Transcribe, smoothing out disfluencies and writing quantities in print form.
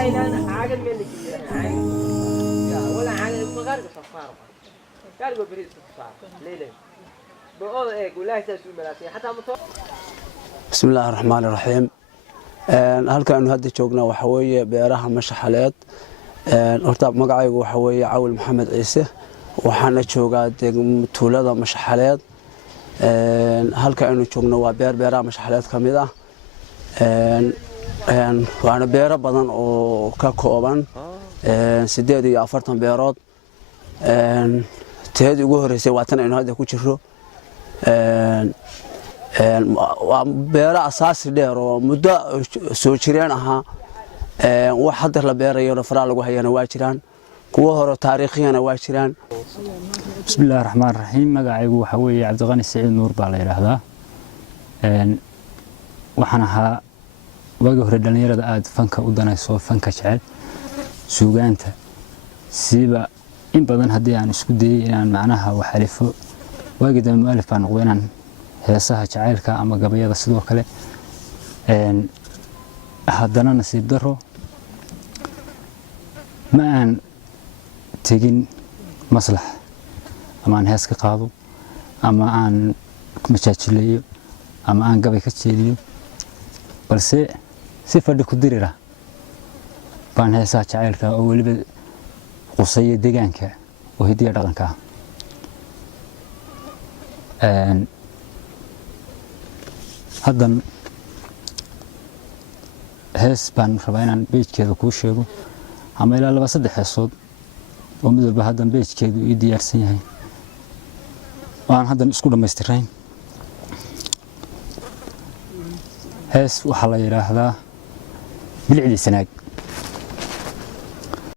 أنا عاقل منك ولا عاقل مغارق صفار قال له بريد صفار ليه بقول إيه قول لا تسوي ملاسي حتى بسم الله الرحمن الرحيم halka aanu hadda joogna waxa weeye beeraha mashaxaleed horta magacaygu waxa weeye Caawil Maxamed Ciise waxaana joogaa tuulada mashaxaleed halka aanu joogno waa beeraha mashaxaleed kamid ah waana beero badan oo ka kooban 48 beerood teedii ugu horeysay waa tan aynu hadda ku jirro beera asaasi dheer oo muddo soo jireen ahaa wax hadda la beerayo faraa lagu hayana waa jiraan kuwa hore taariikhiyana waa jiraan bismillaahir rahmaanir rahiim magacaygu waxa weeye Cabdiqani Saciid Nuur baa la yiraahdaa waxaan ahaa waagi hore dhalinyarada aad fanka u danayso fanka jecel suugaanta siba in badan hadii aan isku dayay inaan macnaha waxalifo waagi dambe mu'alif baan noqday inaan heesaha jacaylka ama gabayada sidoo kale haddana nasiib daro ma aan tegin maslax ama aan hees ka qaado ama aan majaajileeyo ama aan gabay ka jeediyo balse si fadhi ku dirira baan heesaha jacaylka oo waliba qusay deegaanka oo hidiya dhaqanka haddan hees baan rabaa inaan beejkeeda kuu sheego ama ilaa 2-3 heesood oo mid walba haddan beejkeedu ii diyaarsan yahay waan haddan isku dhammaystirayn hees waxaa la yiraahdaa bilicdii sanaag